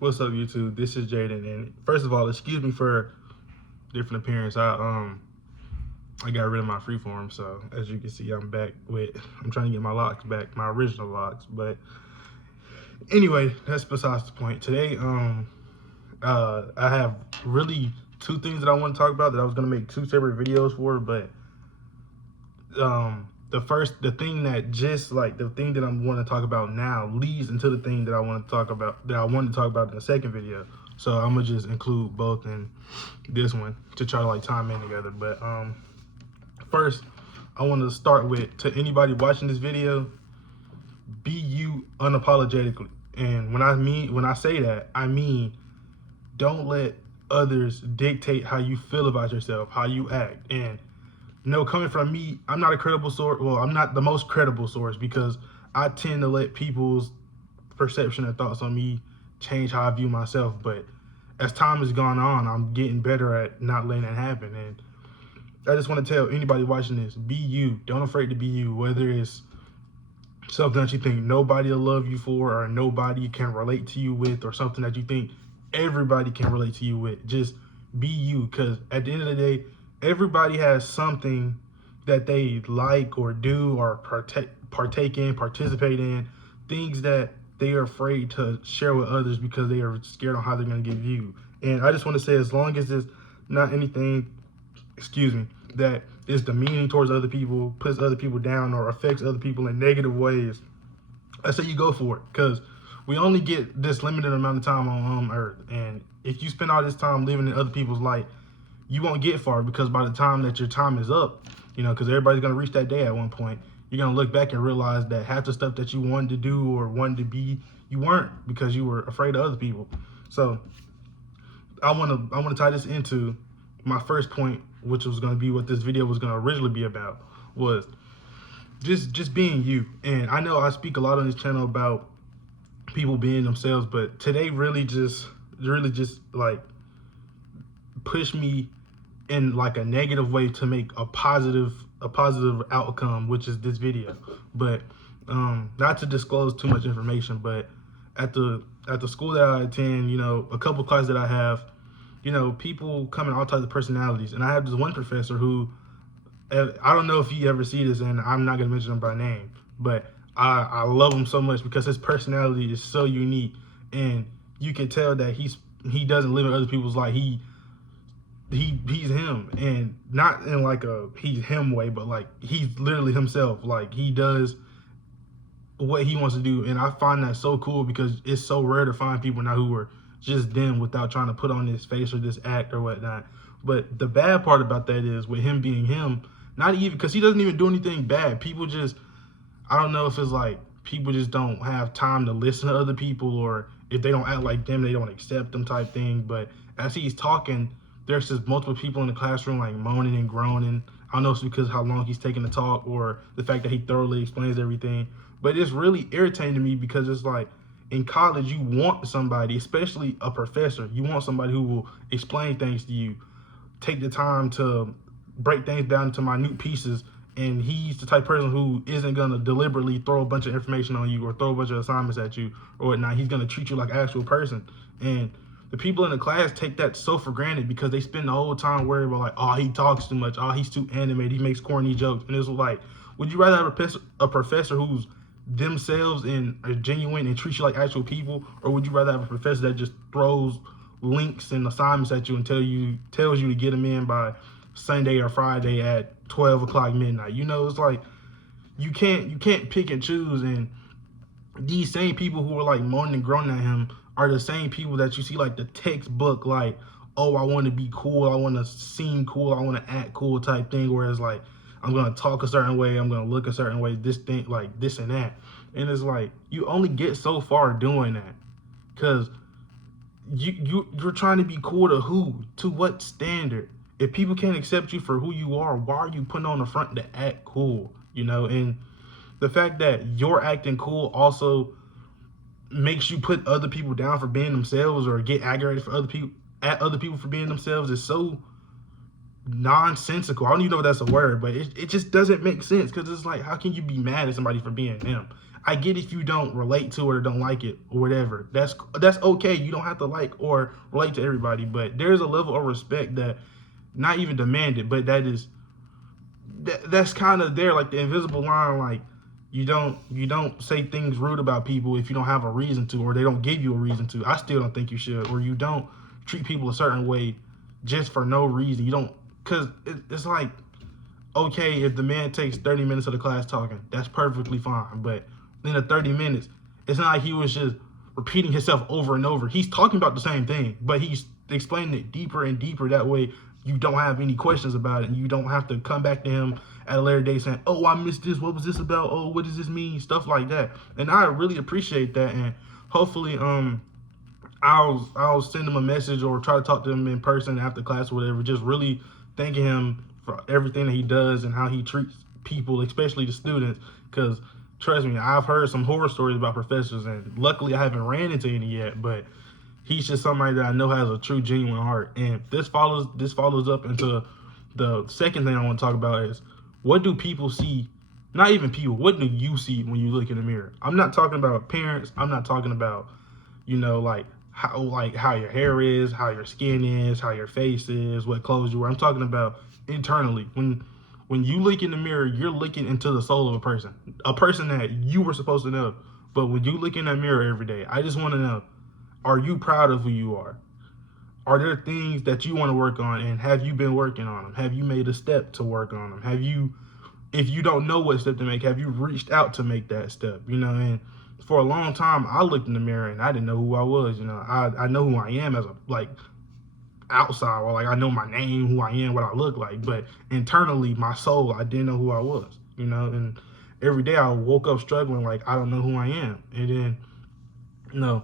What's up, YouTube? This is Jaden, and first of all, excuse me for different appearance. I got rid of my freeform, so as you can see, I'm trying to get my locks back, my original locks. But anyway, that's besides the point. Today, I have really two things that I want to talk about that I was gonna make two separate videos for, but the thing that I'm want to talk about now leads into the thing that I want to talk about in the second video. So I'm gonna just include both in this one to try to like time in together. But first, I want to start with, to anybody watching this video, be you unapologetically. And when I say that, I mean don't let others dictate how you feel about yourself, how you act. And no, coming from me, I'm not a credible source. Well, I'm not the most credible source because I tend to let people's perception and thoughts on me change how I view myself. But as time has gone on, I'm getting better at not letting that happen. And I just want to tell anybody watching this, be you. Don't afraid to be you, whether it's something that you think nobody will love you for, or nobody can relate to you with, or something that you think everybody can relate to you with. Just be you, because at the end of the day, everybody has something that they like or do or participate in, things that they are afraid to share with others because they are scared on how they're going to get viewed. And I just want to say, as long as it's not anything, that is demeaning towards other people, puts other people down, or affects other people in negative ways, I say you go for it, because we only get this limited amount of time on Earth. And if you spend all this time living in other people's light, you won't get far, because by the time that your time is up, because everybody's going to reach that day at one point, you're going to look back and realize that half the stuff that you wanted to do or wanted to be, you weren't, because you were afraid of other people. So I want to tie this into my first point, which was going to be what this video was going to originally be about, was just being you. And I know I speak a lot on this channel about people being themselves, but today really just like push me in like a negative way to make a positive outcome, which is this video. But not to disclose too much information, but at the school that I attend, a couple classes that I have, people come in all types of personalities. And I have this one professor who, I don't know if you ever see this, and I'm not gonna mention him by name, but I love him so much because his personality is so unique, and you can tell that he doesn't live in other people's life. He's him, and not in like a he's him way, but like he's literally himself. Like he does what he wants to do, and I find that so cool because it's so rare to find people now who are just them without trying to put on this face or this act or whatnot. But the bad part about that is, with him being him, not even because he doesn't even do anything bad. People just, I don't know if it's like people just don't have time to listen to other people, or if they don't act like them, they don't accept them type thing. But as he's talking, there's just multiple people in the classroom like moaning and groaning. I don't know if it's because how long he's taking to talk or the fact that he thoroughly explains everything. But it's really irritating to me because it's like, in college, you want somebody, especially a professor, you want somebody who will explain things to you, take the time to break things down into minute pieces. And he's the type of person who isn't going to deliberately throw a bunch of information on you or throw a bunch of assignments at you or whatnot. He's going to treat you like an actual person. And the people in the class take that so for granted because they spend the whole time worried about like, oh, he talks too much. Oh, he's too animated. He makes corny jokes. And it's like, would you rather have a professor who's themselves and are genuine and treat you like actual people, or would you rather have a professor that just throws links and assignments at you and tells you to get them in by Sunday or Friday at 12 o'clock midnight? It's like you can't pick and choose. And these same people who are like moaning and groaning at him are the same people that you see like the textbook, like, oh, I want to be cool, I want to seem cool, I want to act cool type thing, where it's like, I'm going to talk a certain way, I'm going to look a certain way, this thing, like this and that. And it's like, you only get so far doing that, because you're trying to be cool to who? To what standard? If people can't accept you for who you are, why are you putting on the front to act cool? And the fact that you're acting cool also makes you put other people down for being themselves, or get aggravated for other people for being themselves, is so nonsensical. I don't even know if that's a word, but it just doesn't make sense, because it's like, how can you be mad at somebody for being them? I get if you don't relate to it or don't like it or whatever. That's okay. You don't have to like or relate to everybody, but there's a level of respect that not even demanded, but that's kind of there, like the invisible line. Like, you don't say things rude about people if you don't have a reason to, or they don't give you a reason to. I still don't think you should. Or you don't treat people a certain way just for no reason. You don't, because it's like, okay, if the man takes 30 minutes of the class talking, that's perfectly fine. But in the 30 minutes, it's not like he was just repeating himself over and over. He's talking about the same thing, but he's explaining it deeper and deeper. That way, you don't have any questions about it, and you don't have to come back to him at a later date saying, "Oh, I missed this. What was this about? Oh, what does this mean?" Stuff like that. And I really appreciate that. And hopefully, I'll send him a message or try to talk to him in person after class or whatever. Just really thanking him for everything that he does and how he treats people, especially the students. Because trust me, I've heard some horror stories about professors, and luckily I haven't ran into any yet. But he's just somebody that I know has a true, genuine heart. And this follows up into the second thing I want to talk about is, what do people see? Not even people. What do you see when you look in the mirror? I'm not talking about appearance. I'm not talking about, how your hair is, how your skin is, how your face is, what clothes you wear. I'm talking about internally. When you look in the mirror, you're looking into the soul of a person that you were supposed to know. But when you look in that mirror every day, I just want to know, are you proud of who you are? Are there things that you want to work on, and have you been working on them? Have you made a step to work on them? Have you, if you don't know what step to make, have you reached out to make that step? And for a long time, I looked in the mirror and I didn't know who I was. I know who I am as a, like, outside, or like I know my name, who I am, what I look like, but internally, my soul, I didn't know who I was. And every day I woke up struggling, like, I don't know who I am. And then,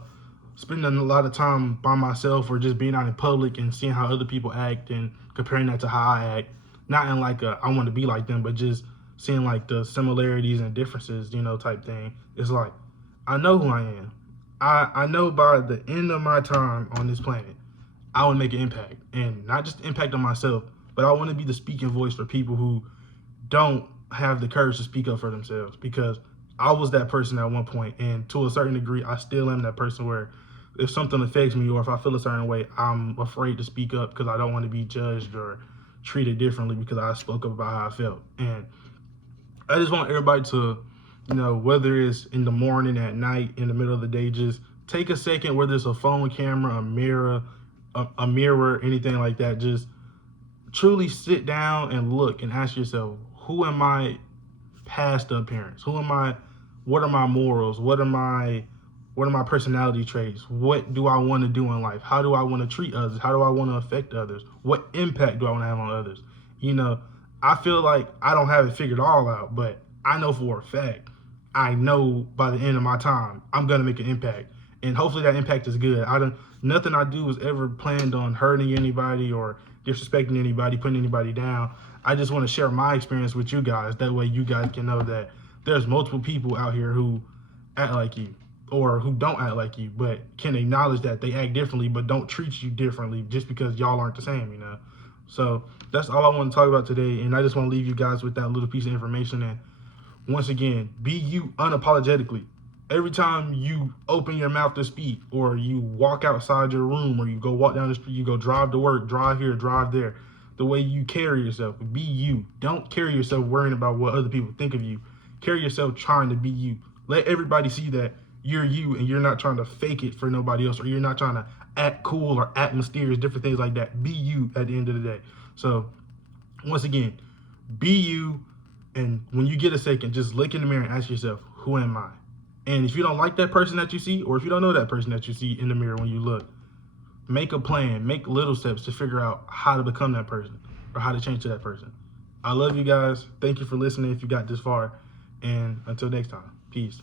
spending a lot of time by myself, or just being out in public and seeing how other people act and comparing that to how I act, not in like I want to be like them, but just seeing like the similarities and differences, type thing. It's like, I know who I am. I know by the end of my time on this planet, I want to make an impact, and not just impact on myself, but I want to be the speaking voice for people who don't have the courage to speak up for themselves, because I was that person at one point, and to a certain degree, I still am that person where if something affects me, or if I feel a certain way, I'm afraid to speak up because I don't want to be judged or treated differently because I spoke up about how I felt. And I just want everybody to, whether it's in the morning, at night, in the middle of the day, just take a second, whether it's a phone camera, a mirror, anything like that. Just truly sit down and look and ask yourself, who am I past the appearance? Who am I? What are my morals? What are my personality traits? What do I want to do in life? How do I want to treat others? How do I want to affect others? What impact do I want to have on others? I feel like I don't have it figured all out, but I know for a fact, I know by the end of my time, I'm going to make an impact. And hopefully that impact is good. Nothing I do is ever planned on hurting anybody or disrespecting anybody, putting anybody down. I just want to share my experience with you guys. That way you guys can know that there's multiple people out here who act like you, or who don't act like you, but can acknowledge that they act differently, but don't treat you differently just because y'all aren't the same. So that's all I want to talk about today, and I just want to leave you guys with that little piece of information. And once again, be you unapologetically. Every time you open your mouth to speak, or you walk outside your room, or you go walk down the street, you go drive to work, drive here, drive there, the way you carry yourself, be you. Don't carry yourself worrying about what other people think of you. Carry yourself trying to be you. Let everybody see that you're you, and you're not trying to fake it for nobody else, or you're not trying to act cool or act mysterious, different things like that. Be you at the end of the day. So once again, be you. And when you get a second, just look in the mirror and ask yourself, who am I? And if you don't like that person that you see, or if you don't know that person that you see in the mirror when you look, make a plan, make little steps to figure out how to become that person, or how to change to that person. I love you guys. Thank you for listening if you got this far. And until next time, peace.